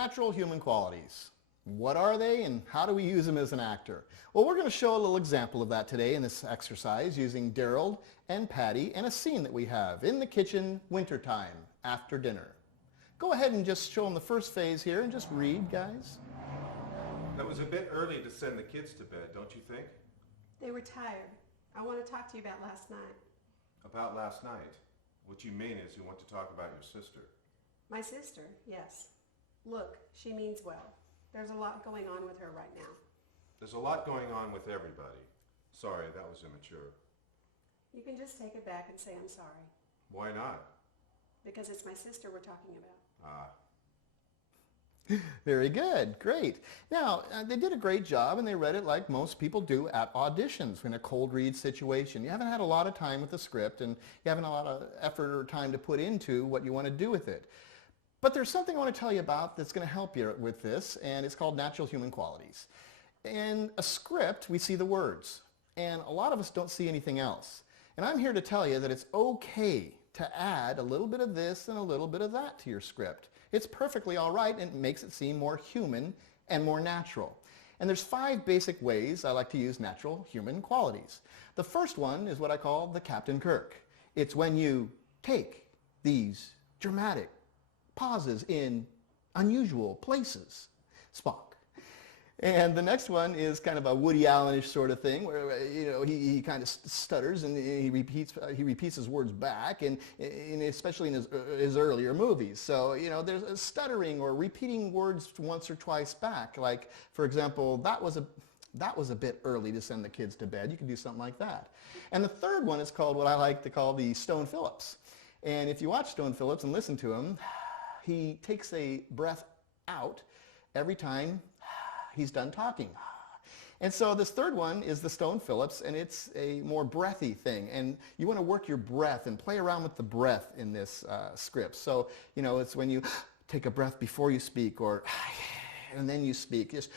natural human qualities. What are they and how do we use them as an actor? Well, we're going to show a little example of that today in this exercise using Daryl and Patty and a scene that we have in the kitchen, wintertime, after dinner. Go ahead and just show them the first phase here and just read, guys. That was a bit early to send the kids to bed, don't you think? They were tired. I want to talk to you about last night. About last night? What you mean is you want to talk about your sister. My sister, yes. Look, she means well. There's a lot going on with her right now. There's a lot going on with everybody. Sorry, that was immature. You can just take it back and say I'm sorry. Why not? Because it's my sister we're talking about. Very good, great. Now, they did a great job and they read it like most people do at auditions in a cold read situation. You haven't had a lot of time with the script and you haven't a lot of effort or time to put into what you want to do with it. But there's something I want to tell you about that's going to help you with this, and it's called natural human qualities. In a script, we see the words, and a lot of us don't see anything else. And I'm here to tell you that it's okay to add a little bit of this and a little bit of that to your script. It's perfectly all right, and it makes it seem more human and more natural. And there's 5 basic ways I like to use natural human qualities. The first one is what I call the Captain Kirk. It's when you take these dramatic pauses in unusual places. Spock. And the next one is kind of a Woody Allen-ish sort of thing where he kind of stutters and he repeats his words back, and especially in his earlier movies. So there's a stuttering or repeating words once or twice back. Like, for example, that was a bit early to send the kids to bed. You can do something like that. And the third one is called what I like to call the Stone Phillips. And if you watch Stone Phillips and listen to him, he takes a breath out every time he's done talking. And so this third one is the Stone Phillips, and it's a more breathy thing. And you want to work your breath and play around with the breath in this script. So, it's when you take a breath before you speak, or and then you speak. Just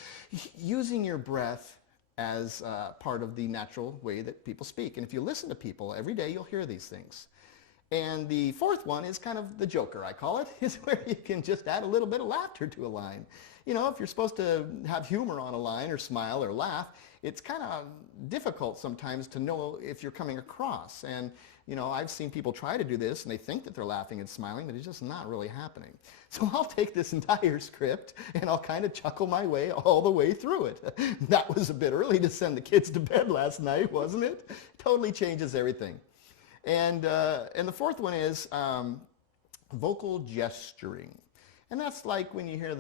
using your breath as part of the natural way that people speak. And if you listen to people every day, you'll hear these things. And the fourth one is kind of the joker, I call it, is where you can just add a little bit of laughter to a line. If you're supposed to have humor on a line or smile or laugh, it's kind of difficult sometimes to know if you're coming across. And, I've seen people try to do this and they think that they're laughing and smiling, but it's just not really happening. So I'll take this entire script and I'll kind of chuckle my way all the way through it. That was a bit early to send the kids to bed last night, wasn't it? Totally changes everything. And the fourth one is vocal gesturing. And that's like when you hear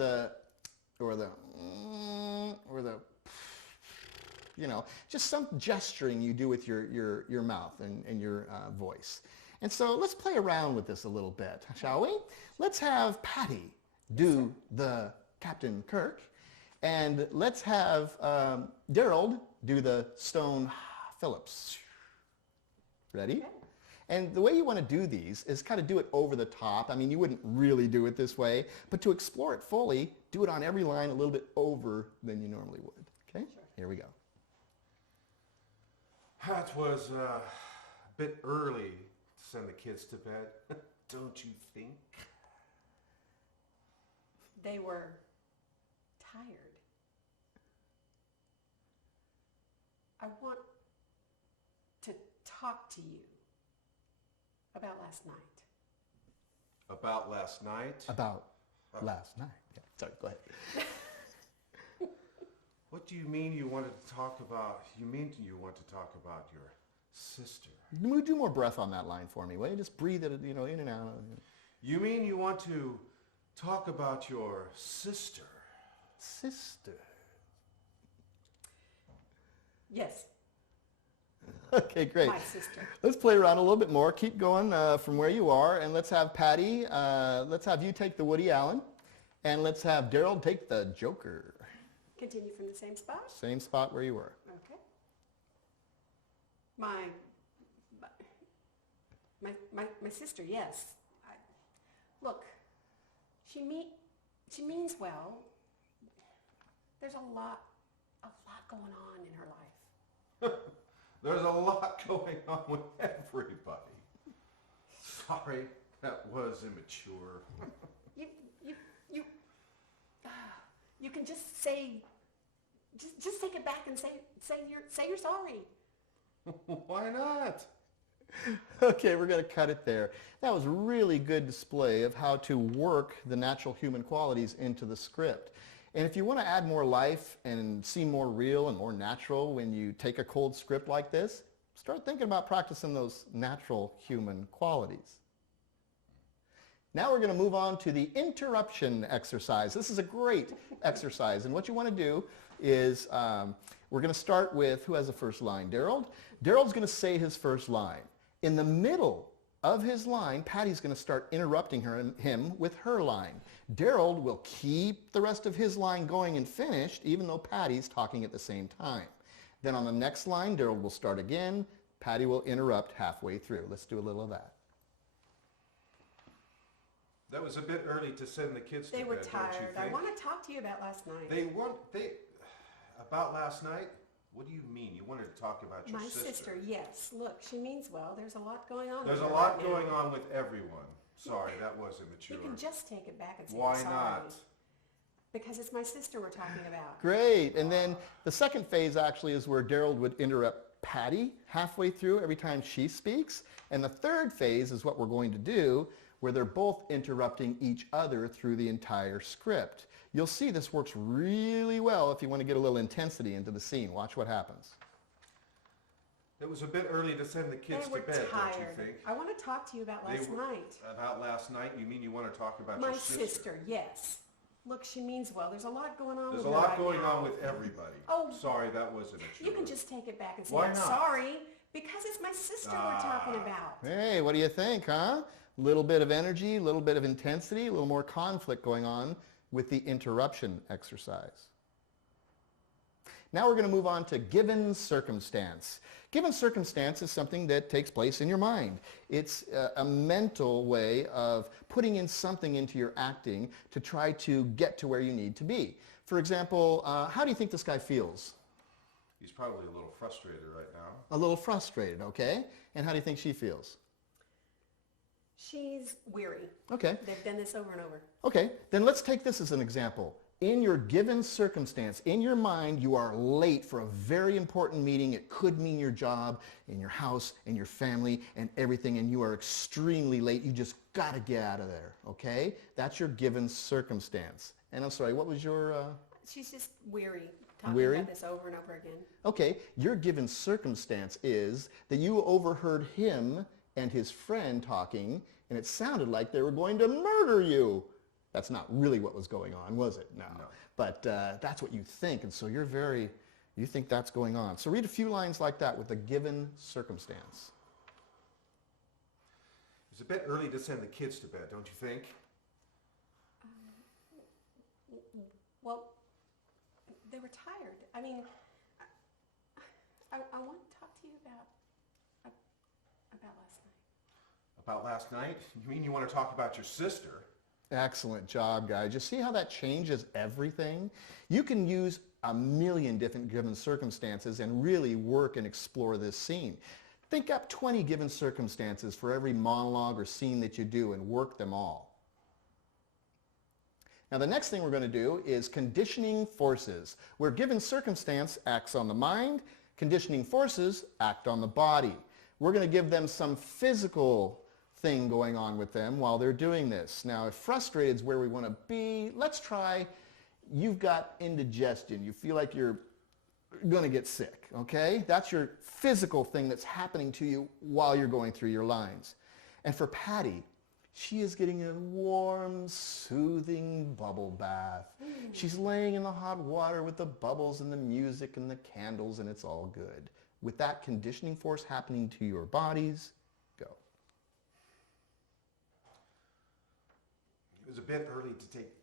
just some gesturing you do with your mouth and your voice. And so let's play around with this a little bit, shall we? Let's have Patty do the Captain Kirk, and let's have Daryl do the Stone Phillips. Ready? Okay. And the way you want to do these is kind of do it over the top. I mean, you wouldn't really do it this way, but to explore it fully, do it on every line a little bit over than you normally would. Okay? Sure. Here we go. That was a bit early to send the kids to bed, don't you think? They were tired. I want to talk to you about last night. About last night? About last night. Yeah. Sorry, go ahead. What do you mean you wanted to talk about? You mean you want to talk about your sister? Do more breath on that line for me, will you? Just breathe it, in and out. You mean you want to talk about your sister? Sister. Yes, Okay, great. my sister. Let's play around a little bit more. Keep going from where you are, and let's have Patty, let's have you take the Woody Allen, and let's have Daryl take the Joker. Continue from the same spot. Same spot where you were. Okay. My sister, yes. Look, she means well. There's a lot going on in her life. There's a lot going on with everybody. Sorry, that was immature. You can just say, just take it back and say you're sorry. Why not? Okay, we're going to cut it there. That was a really good display of how to work the natural human qualities into the script. And if you want to add more life and seem more real and more natural when you take a cold script like this, start thinking about practicing those natural human qualities. Now we're going to move on to the interruption exercise. This is a great exercise, and what you want to do is we're going to start with, who has the first line? Daryl? Daryl's going to say his first line. In the middle of his line, Patty's going to start interrupting him with her line. Daryl will keep the rest of his line going and finished, even though Patty's talking at the same time. Then on the next line, Daryl will start again. Patty will interrupt halfway through. Let's do a little of that. That was a bit early to send the kids to bed, They were don't you tired. I think? want to talk to you about last night. About last night? What do you mean? You wanted to talk about your My sister? sister, yes. Look, she means well. There's a lot going on. There's a with her lot right going now. on with everyone. Sorry, that was immature. You can just take it back and say Why I'm sorry. not? Because it's my sister we're talking about. Great. And then the second phase actually is where Daryl would interrupt Patty halfway through every time she speaks. And the third phase is what we're going to do, where they're both interrupting each other through the entire script. You'll see this works really well if you want to get a little intensity into the scene. Watch what happens. It was a bit early to send the kids They to were bed, tired. don't you think? I want to talk to you about last night. About last night? You mean you want to talk about My your sister? sister, yes. Look, she means well. There's a lot going on There's with a her lot right going now. on with everybody. Oh. Sorry, that was immature. You can just take it back and say Why I'm not? sorry because it's my sister we're talking about. Hey, what do you think, huh? A little bit of energy, a little bit of intensity, a little more conflict going on with the interruption exercise. Now we're going to move on to given circumstance. Given circumstance is something that takes place in your mind. It's a mental way of putting in something into your acting to try to get to where you need to be. For example, how do you think this guy feels? He's probably a little frustrated right now. A little frustrated, okay? And how do you think she feels? She's weary. Okay. They've done this over and over. Okay, then let's take this as an example. In your given circumstance, in your mind, you are late for a very important meeting. It could mean your job, in your house, in your family, and everything, and you are extremely late. You just got to get out of there, okay? That's your given circumstance. And I'm sorry, what was your... She's just weary. Talking Weary? about this over and over again. Okay, your given circumstance is that you overheard him and his friend talking, and it sounded like they were going to murder you. That's not really what was going on, was it? No. But that's what you think, and so you think that's going on. So read a few lines like that with a given circumstance. It's a bit early to send the kids to bed, don't you think? Well, they were tired. I mean, I want to talk to you about last night. About last night? You mean you want to talk about your sister? Excellent job, guys. You see how that changes everything? You can use a million different given circumstances and really work and explore this scene. Think up 20 given circumstances for every monologue or scene that you do and work them all. Now the next thing we're going to do is conditioning forces, where given circumstance acts on the mind, conditioning forces act on the body. We're going to give them some physical thing going on with them while they're doing this. Now, if frustrated is where we want to be, let's try, you've got indigestion. You feel like you're going to get sick, okay? That's your physical thing that's happening to you while you're going through your lines. And for Patty, she is getting a warm, soothing bubble bath. She's laying in the hot water with the bubbles and the music and the candles, and it's all good. With that conditioning force happening to your bodies, go. It was a bit early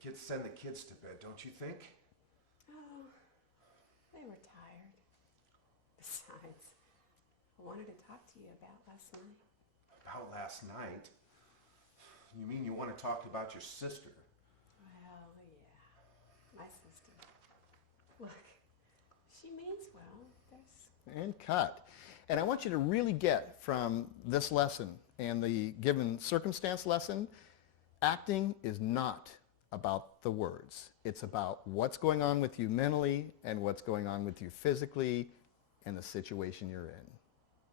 to send the kids to bed, don't you think? Oh, they were tired. Besides, I wanted to talk to you about last night. About last night? You mean you want to talk about your sister? Well, yeah, my sister. Look, she means well. And cut. And I want you to really get from this lesson and the given circumstance lesson, acting is not about the words. It's about what's going on with you mentally and what's going on with you physically and the situation you're in.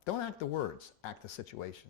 Don't act the words, act the situation.